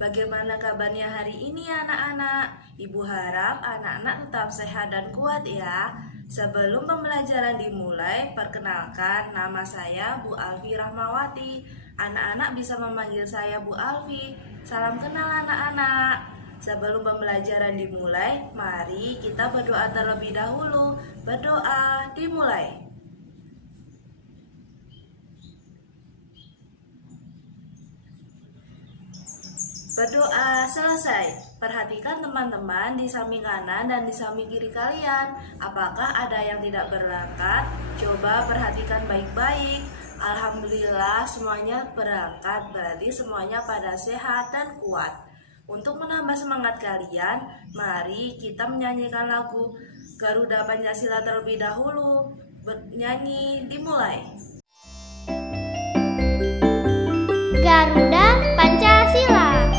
Bagaimana kabarnya hari ini anak-anak? Ibu harap anak-anak tetap sehat dan kuat ya. Sebelum pembelajaran dimulai, perkenalkan nama saya Bu Alfi Rahmawati. Anak-anak bisa memanggil saya Bu Alfi. Salam kenal anak-anak. Sebelum pembelajaran dimulai, mari kita berdoa terlebih dahulu. Berdoa dimulai. Berdoa selesai. Perhatikan teman-teman di samping kanan dan di samping kiri kalian. Apakah ada yang tidak berangkat? Coba perhatikan baik-baik. Alhamdulillah semuanya berangkat, berarti semuanya pada sehat dan kuat. Untuk menambah semangat kalian, mari kita menyanyikan lagu Garuda Pancasila terlebih dahulu. Bernyanyi dimulai. Garuda Pancasila.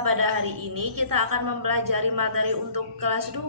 Pada hari ini kita akan mempelajari materi untuk kelas 2,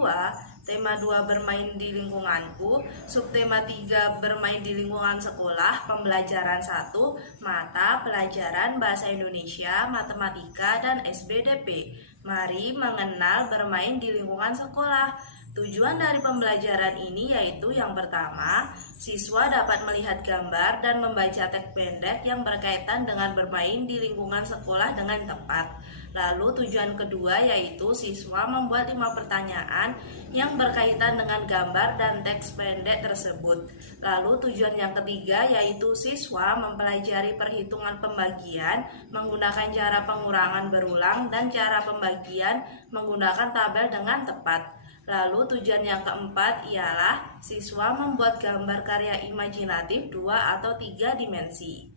tema 2 bermain di lingkunganku, subtema 3 bermain di lingkungan sekolah, pembelajaran 1, mata pelajaran bahasa Indonesia, matematika, dan SBDP. Mari mengenal bermain di lingkungan sekolah. Tujuan dari pembelajaran ini yaitu yang pertama, siswa dapat melihat gambar dan membaca teks pendek yang berkaitan dengan bermain di lingkungan sekolah dengan tepat. Lalu tujuan kedua yaitu siswa membuat 5 pertanyaan yang berkaitan dengan gambar dan teks pendek tersebut. Lalu tujuan yang ketiga yaitu siswa mempelajari perhitungan pembagian menggunakan cara pengurangan berulang dan cara pembagian menggunakan tabel dengan tepat. Lalu tujuan yang keempat ialah siswa membuat gambar karya imajinatif 2 atau 3 dimensi.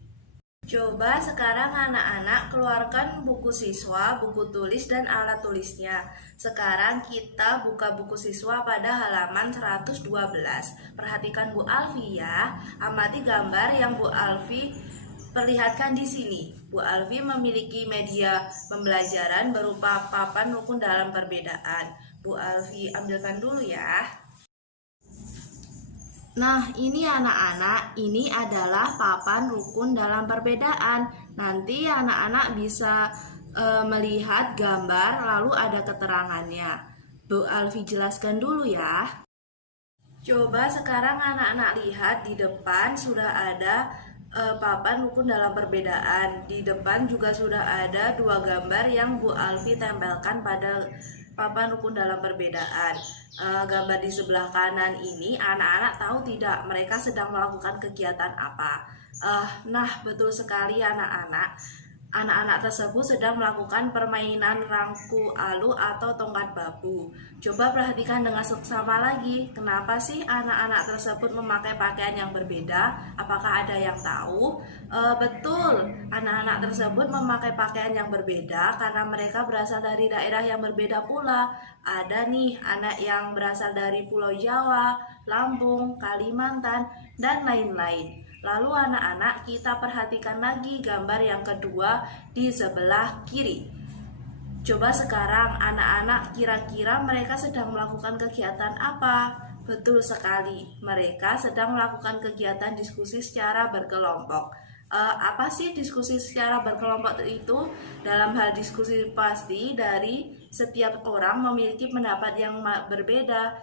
Coba sekarang anak-anak keluarkan buku siswa, buku tulis, dan alat tulisnya. Sekarang kita buka buku siswa pada halaman 112. Perhatikan Bu Alfi ya, amati gambar yang Bu Alfi perlihatkan di sini. Bu Alfi memiliki media pembelajaran berupa papan rukun dalam perbedaan. Bu Alfi ambilkan dulu ya. Nah, ini anak-anak, ini adalah papan rukun dalam perbedaan. Nanti anak-anak bisa melihat gambar lalu ada keterangannya. Bu Alfi jelaskan dulu ya. Coba sekarang anak-anak lihat di depan sudah ada papan rukun dalam perbedaan. Di depan juga sudah ada dua gambar yang Bu Alfi tempelkan pada papan rukun dalam perbedaan. Gambar di sebelah kanan ini anak-anak tahu tidak mereka sedang melakukan kegiatan apa? Nah, betul sekali anak-anak. Anak-anak tersebut sedang melakukan permainan rangku alu atau tongkat bambu. Coba perhatikan dengan seksama lagi, kenapa sih anak-anak tersebut memakai pakaian yang berbeda? Apakah ada yang tahu? Betul, anak-anak tersebut memakai pakaian yang berbeda karena mereka berasal dari daerah yang berbeda pula. Ada nih anak yang berasal dari Pulau Jawa, Lampung, Kalimantan, dan lain-lain. Lalu anak-anak kita perhatikan lagi gambar yang kedua di sebelah kiri. Coba sekarang anak-anak kira-kira mereka sedang melakukan kegiatan apa? Betul sekali, mereka sedang melakukan kegiatan diskusi secara berkelompok. Apa sih diskusi secara berkelompok itu? Dalam hal diskusi pasti dari setiap orang memiliki pendapat yang berbeda.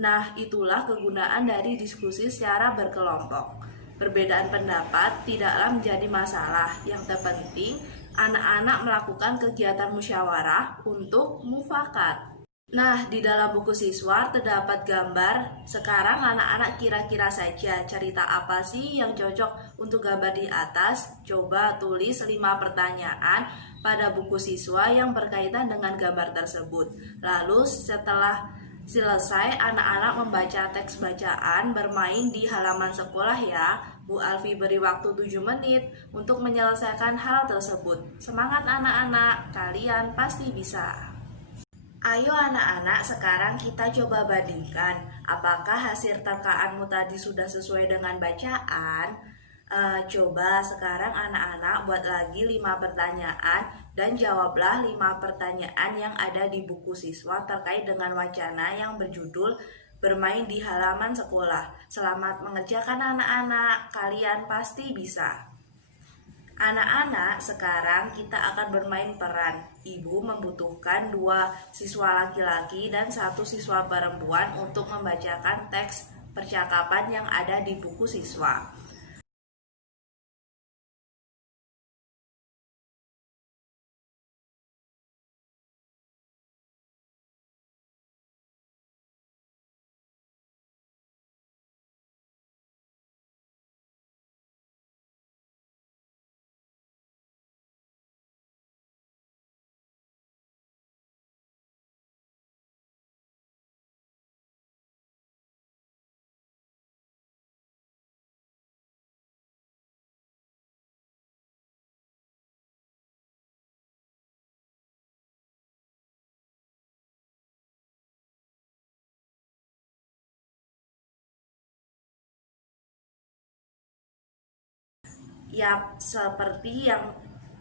Nah, itulah kegunaan dari diskusi secara berkelompok. Perbedaan pendapat tidaklah menjadi masalah. Yang terpenting, anak-anak melakukan kegiatan musyawarah untuk mufakat. Nah, di dalam buku siswa terdapat gambar. Sekarang anak-anak kira-kira saja cerita apa sih yang cocok untuk gambar di atas. Coba tulis 5 pertanyaan pada buku siswa yang berkaitan dengan gambar tersebut. Lalu setelah selesai, anak-anak membaca teks bacaan bermain di halaman sekolah ya. Bu Alfi beri waktu 7 menit untuk menyelesaikan hal tersebut. Semangat anak-anak, kalian pasti bisa. Ayo anak-anak, sekarang kita coba bandingkan. Apakah hasil terkaanmu tadi sudah sesuai dengan bacaan? Coba sekarang anak-anak buat lagi 5 pertanyaan dan jawablah 5 pertanyaan yang ada di buku siswa terkait dengan wacana yang berjudul bermain di halaman sekolah. Selamat mengerjakan anak-anak, kalian pasti bisa. Anak-anak, sekarang kita akan bermain peran. Ibu membutuhkan 2 siswa laki-laki dan 1 siswa perempuan untuk membacakan teks percakapan yang ada di buku siswa. Yap, seperti yang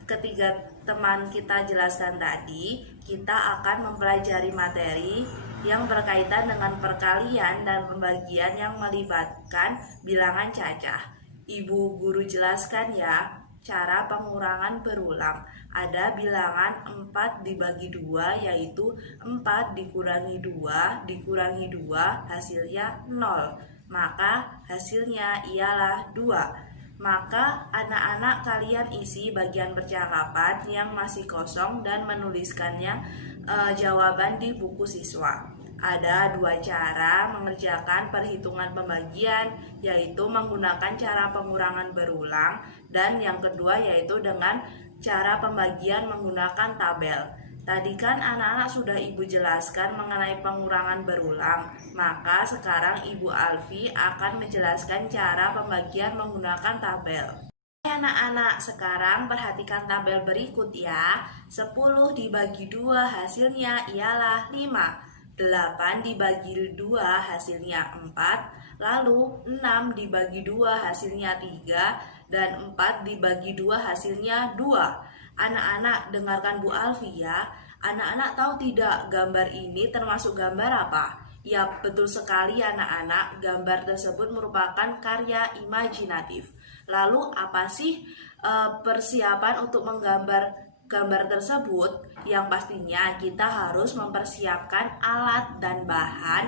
ketiga teman kita jelaskan tadi, kita akan mempelajari materi yang berkaitan dengan perkalian dan pembagian yang melibatkan bilangan cacah. Ibu guru jelaskan ya, cara pengurangan berulang. Ada bilangan 4 dibagi 2, yaitu 4 dikurangi 2 dikurangi 2 hasilnya 0. Maka hasilnya ialah 2. Maka anak-anak kalian isi bagian percakapan yang masih kosong dan menuliskannya jawaban di buku siswa. Ada 2 cara mengerjakan perhitungan pembagian, yaitu menggunakan cara pengurangan berulang, dan yang kedua yaitu dengan cara pembagian menggunakan tabel. Tadi kan anak-anak sudah Ibu jelaskan mengenai pengurangan berulang, maka sekarang Ibu Alfi akan menjelaskan cara pembagian menggunakan tabel. Anak-anak, sekarang perhatikan tabel berikut ya. 10 dibagi 2 hasilnya ialah 5. 8 dibagi 2 hasilnya 4. Lalu 6 dibagi 2 hasilnya 3. Dan 4 dibagi 2 hasilnya 2. Anak-anak, dengarkan Bu Alfi ya. Anak-anak tahu tidak gambar ini termasuk gambar apa? Ya, betul sekali anak-anak, gambar tersebut merupakan karya imajinatif. Lalu apa sih persiapan untuk menggambar gambar tersebut? Yang pastinya kita harus mempersiapkan alat dan bahan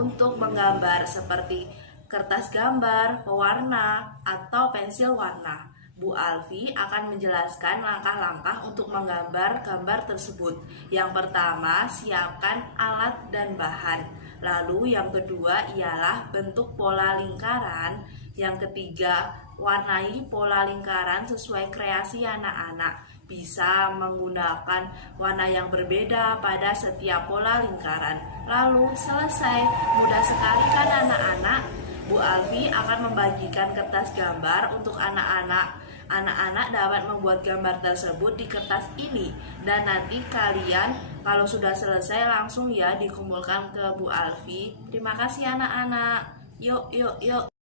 untuk menggambar seperti kertas gambar, pewarna, atau pensil warna. Bu Alfi akan menjelaskan langkah-langkah untuk menggambar gambar tersebut. Yang pertama, siapkan alat dan bahan. Lalu yang kedua ialah bentuk pola lingkaran. Yang ketiga, warnai pola lingkaran sesuai kreasi anak-anak. Bisa menggunakan warna yang berbeda pada setiap pola lingkaran. Lalu selesai, mudah sekali kan anak-anak? Bu Alfi akan membagikan kertas gambar untuk anak-anak. Anak-anak dapat membuat gambar tersebut di kertas ini. Dan nanti kalian kalau sudah selesai langsung ya dikumpulkan ke Bu Alfi. Terima kasih anak-anak. Yuk.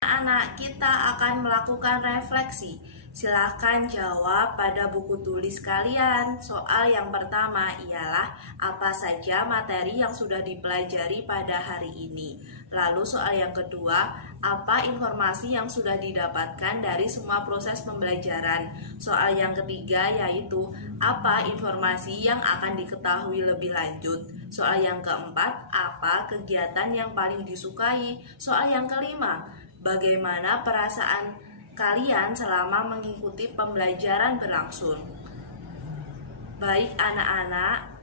Anak-anak, kita akan melakukan refleksi. Silahkan jawab pada buku tulis kalian. Soal yang pertama ialah apa saja materi yang sudah dipelajari pada hari ini. Lalu soal yang kedua, apa informasi yang sudah didapatkan dari semua proses pembelajaran. Soal yang ketiga yaitu apa informasi yang akan diketahui lebih lanjut. Soal yang keempat, apa kegiatan yang paling disukai. Soal yang kelima, bagaimana perasaan kalian selama mengikuti pembelajaran berlangsung. Baik anak-anak,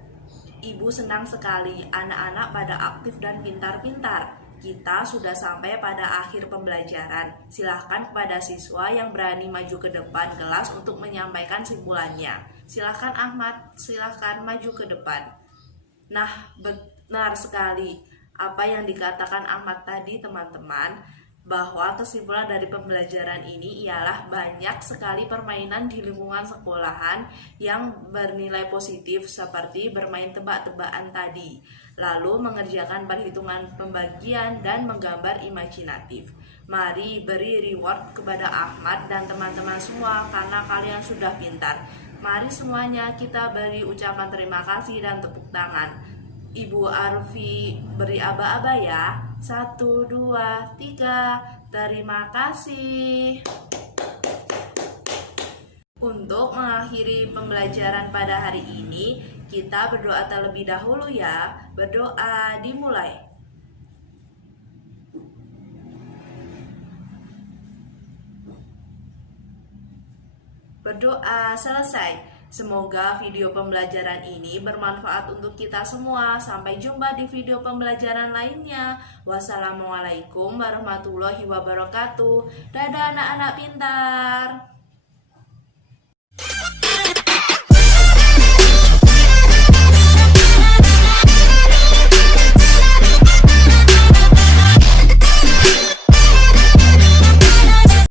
Ibu senang sekali anak-anak pada aktif dan pintar-pintar. Kita sudah sampai pada akhir pembelajaran. Silahkan kepada siswa yang berani maju ke depan kelas untuk menyampaikan simpulannya. Silahkan Ahmad, silahkan maju ke depan. Nah, benar sekali apa yang dikatakan Ahmad tadi teman-teman, bahwa kesimpulan dari pembelajaran ini ialah banyak sekali permainan di lingkungan sekolahan yang bernilai positif seperti bermain tebak-tebakan tadi, lalu mengerjakan perhitungan pembagian dan menggambar imajinatif. Mari beri reward kepada Ahmad dan teman-teman semua karena kalian sudah pintar. Mari semuanya kita beri ucapan terima kasih dan tepuk tangan. Ibu Arfi beri aba-aba ya. 1, 2, 3. Terima kasih. Untuk mengakhiri pembelajaran pada hari ini, kita berdoa terlebih dahulu ya. Berdoa dimulai. Berdoa selesai. Semoga video pembelajaran ini bermanfaat untuk kita semua. Sampai jumpa di video pembelajaran lainnya. Wassalamualaikum warahmatullahi wabarakatuh. Dadah anak-anak pintar.